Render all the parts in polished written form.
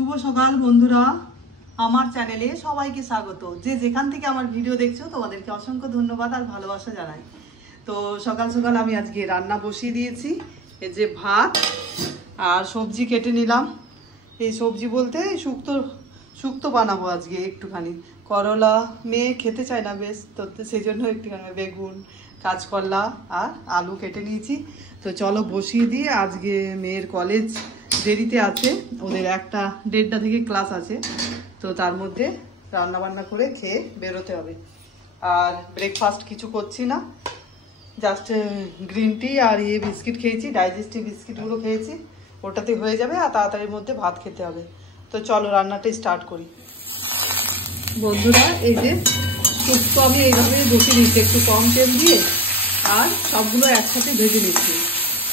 শুভ সকাল বন্ধুরা, আমার চ্যানেলে সবাইকে স্বাগত। যে যেখান থেকে আমার ভিডিও দেখছো তোমাদেরকে অসংখ্য ধন্যবাদ আর ভালোবাসা জানাই। তো সকাল সকাল আমি আজকে রান্না বসিয়ে দিয়েছি। এই যে ভাত আর সবজি কেটে নিলাম। এই সবজি বলতে শুক্তো বানাবো আজকে। একটুখানি করলা মেয়ে খেতে চায় না বেশ, তো সেই জন্য একটুখানি বেগুন, কাঁচকলা আর আলু কেটে নিয়েছি। তো চলো বসিয়ে দিয়ে, আজকে মেয়ের কলেজ দেরিতে আছে, ওদের 1টা-1:30টা থেকে ক্লাস আছে। তো তার মধ্যে রান্না বান্না করে খেয়ে বেরোতে হবে। আর ব্রেকফাস্ট কিছু করছি না, জাস্ট গ্রিন টি আর বিস্কিট খেয়েছি, ডাইজেস্টিভ বিস্কিটগুলো খেয়েছি, ওটাতে হয়ে যাবে। আর তাড়াতাড়ির মধ্যে ভাত খেতে হবে। তো চলো রান্নাটা স্টার্ট করি বন্ধুরা। এই যে শুক্তো আমি এইভাবে বসিয়ে নিচ্ছি, একটু কম তেল দিয়ে, আর সবগুলো একসাথে ভেজে নিচ্ছি।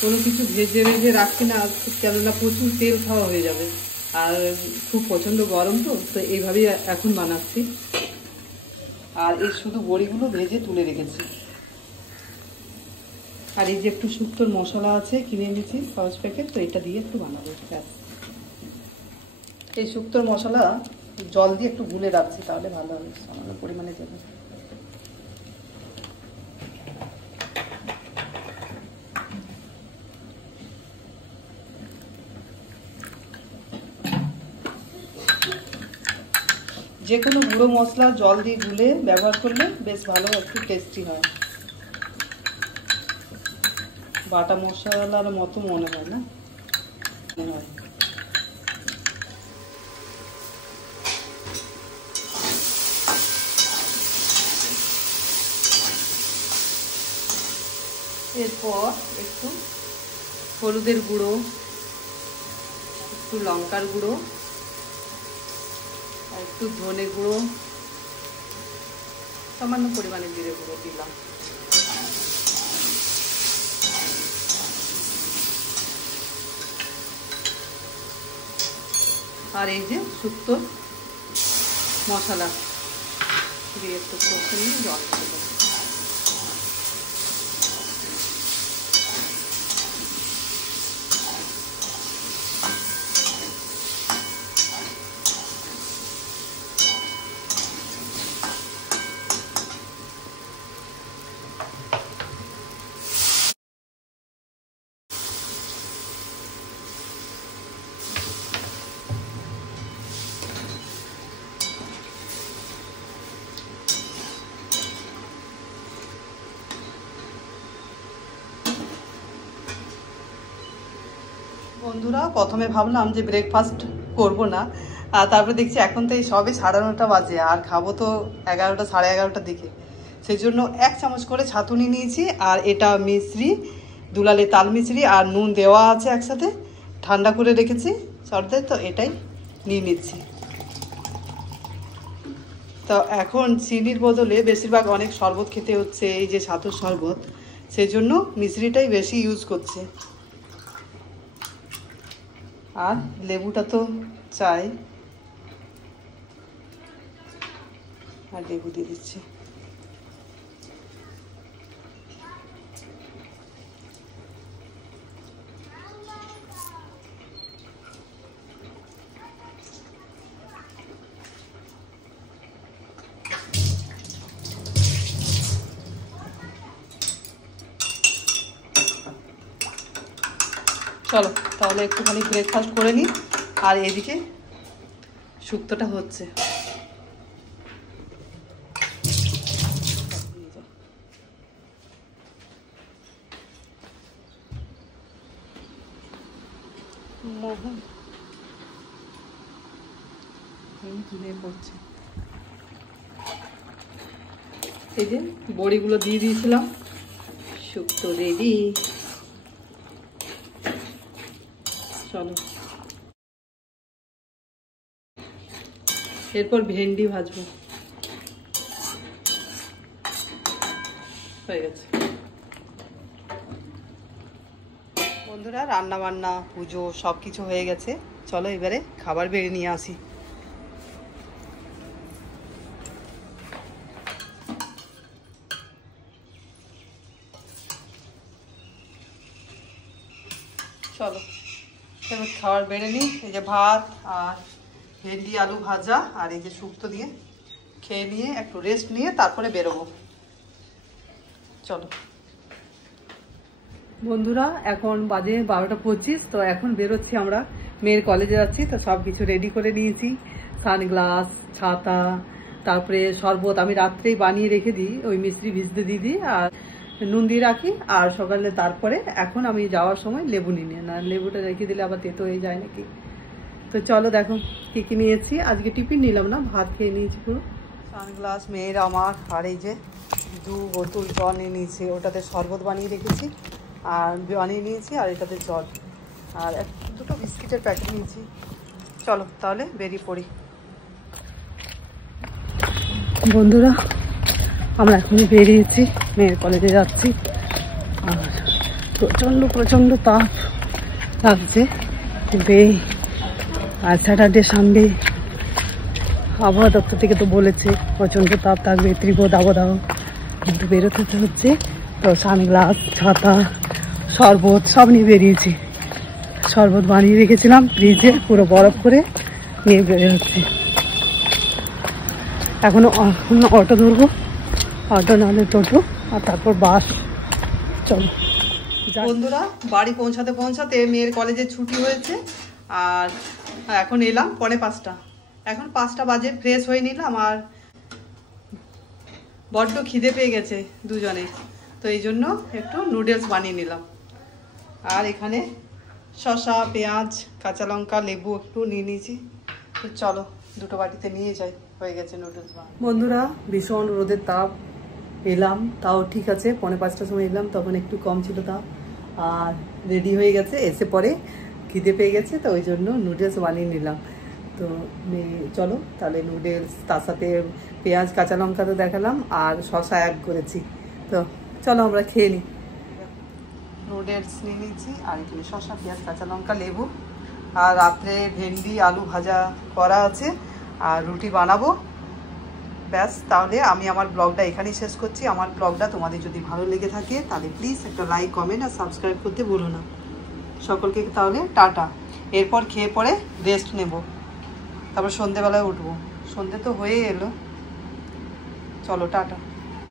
কোনো কিছু ভেজে ভেজে রাখছি না, কেননা প্রচুর তেল খাওয়া হয়ে যাবে। আর খুব প্রচণ্ড গরম, তো এইভাবেই এখন বানাচ্ছি। আর এই শুধু বড়িগুলো ভেজে তুলে রেখেছি। আর এই যে একটু শুক্তোর মশলা আছে, কিনে এনেছি 5 প্যাকেট, তো এটা দিয়ে একটু বানাবো। এই শুক্তোর মশলা জল দিয়ে একটু গুলে রাখছি, তাহলে ভালো হবে, সামান্য পরিমাণে দেবো। যে কোনো গুঁড়ো মশলা জল দিয়ে গুলে ব্যবহার করলে বেশ ভালো, একটু টেস্টি হয়। বাটা মশলার মতো মনে হয় না, মনে হয়। এরপর একটু হলুদের গুঁড়ো, একটু লঙ্কার গুঁড়ো, আর একটু ধনে গুঁড়ো, সামান্য পরিমাণে জিরে গুঁড়ো দিলাম। আর এই যে শুক্তোর মশলা দিয়ে একটু কষে নিয়ে জল দেবো। বন্ধুরা, প্রথমে ভাবলাম যে ব্রেকফাস্ট করব না, আর তারপরে দেখছি এখন তো এই সবে 9:30 বাজে, আর খাবো তো 11টা, 11:30টার দিকে। সেই জন্য 1 চামচ করে ছাতু নিয়ে নিয়েছি। আর এটা মিশ্রি, দুলালে তাল মিশ্রি, আর নুন দেওয়া আছে একসাথে, ঠান্ডা করে রেখেছি সর্দে, তো এটাই নিয়ে নিচ্ছি। তো এখন চিনির বদলে বেশিরভাগ অনেক শরবত খেতে হচ্ছে, এই যে ছাতুর শরবত, সেই জন্য মিশ্রিটাই বেশি ইউজ করছে। আর লেবুটা তো চাই, আর লেবু দিয়ে দিচ্ছি। চলো তাহলে একটুখানি ব্রেকফাস্ট করে নিই, আর এদিকে শুক্তোটা হচ্ছে। পড়ছে, এই যে বড়িগুলো দিয়ে দিয়েছিলাম, শুক্তো রেডি। চলো এরপর ভেন্ডি ভাজবো, হয়ে গেছে। বন্ধুরা, রান্না বান্না, পুজো সব কিছু হয়ে গেছে। চলো এবারে খাবার বেড়ে নিয়ে আসি। চলো এবার খাবার বেড়ে নিই। এই যে ভাত আর ভেন্ডি আলু ভাজা আর এই যে শুক্তো দিয়ে খেয়ে নিয়ে একটু রেস্ট নিয়ে তারপরে বেরোবো। চলো বন্ধুরা, এখন বাজে 12:25। তো এখন বেরোচ্ছি, আমরা মেয়ের কলেজে যাচ্ছি। তো সব কিছু রেডি করে নিয়েছি, সানগ্লাস, ছাতা, তারপরে শরবত আমি রাত্রেই বানিয়ে রেখে দিই, ওই মিষ্টি ভিজতে দিয়ে দিই আর নুন দিয়ে রাখি। আর সকালে তারপরে এখন আমি যাওয়ার সময় লেবু নিয়ে না, লেবুটা রেখে দিলে আবার তেতো হয়ে যায় নাকি। তো চলো দেখো কী কী নিয়েছি। আজকে টিফিন নিলাম না, ভাত খেয়ে নিয়েছি পুরো। সানগ্লাস মেয়ের আমার, আর এই যে 2 বোতল জল নিয়ে নিয়েছি, ওটাতে শরবত বানিয়ে রেখেছি আর বানিয়ে নিয়েছি, আর এটাতে জল আর 2টো বিস্কিটের প্যাকেট নিয়েছি। চলো তাহলে বেরিয়ে পড়ি। বন্ধুরা, আমরা এখনই বেরিয়েছি, মেয়ের কলেজে যাচ্ছি। আর প্রচণ্ড তাপ লাগছে, কিন্তু এই স্যাটারডে সানডে আবহাওয়া দপ্তর থেকে তো বলেছে প্রচণ্ড তাপ থাকবে, তীব্র দাবদাহ, কিন্তু বেরোতে হচ্ছে। তো সানগ্লাস, ছাতা, শরবত সব নিয়ে বেরিয়েছি। শরবত বানিয়ে রেখেছিলাম ফ্রিজে, পুরো বরফ করে নিয়ে বেরোচ্ছি। এখনো অটো ধরবো, অটো নাহলে টোটো, আর তারপর বাস। চলো বন্ধুরা, বাড়ি পৌঁছাতে মেয়ের কলেজে ছুটি হয়েছে আর এখন এলাম 5:45। এখন 5টা বাজে। ফ্রেশ হয়ে নিলাম আর বড্ড খিদে পেয়ে গেছে দুজনে, তো এই জন্য একটু নুডলস বানিয়ে নিলাম। আর এখানে শসা, পেঁয়াজ, কাঁচা লঙ্কা, লেবু একটু নিয়ে নিয়েছি। তো চলো 2টো বাটিতে নিয়ে যাই, হয়ে গেছে নুডলস। বন্ধুরা, ভীষণ রোদের তাপ, এলাম তাও ঠিক আছে 5:45টার সময় এলাম, তখন একটু কম ছিল তাপ। আর রেডি হয়ে গেছে, এসে পরে খিদে পেয়ে গেছে, তো ওই জন্য নুডলস বানিয়ে নিলাম। তো চলো তাহলে নুডলস, তার সাথে পেঁয়াজ কাঁচা লঙ্কা তো দেখালাম, আর শসা অ্যাড করেছি। তো চলো আমরা খেয়ে নিই। নুডলস নিয়ে নিয়েছি, আর এখানে শসা, পেঁয়াজ, কাঁচা লঙ্কা, লেবু, আর রাত্রে ভেন্ডি আলু ভাজা করা আছে, আর রুটি বানাবো। ব্যাস, তাহলে আমি আমার ব্লগটা এখানেই শেষ করছি। আমার ব্লগটা তোমাদের যদি ভালো লেগে থাকে তাহলে প্লিজ একটা লাইক, কমেন্ট আর সাবস্ক্রাইব করতে ভুলো না। সকলকে তাহলে টাটা। এরপর খেয়ে পরে রেস্ট নেব, তারপর সন্ধেবেলায় উঠবো। সন্ধে তো হয়ে এলো, চলো টাটা।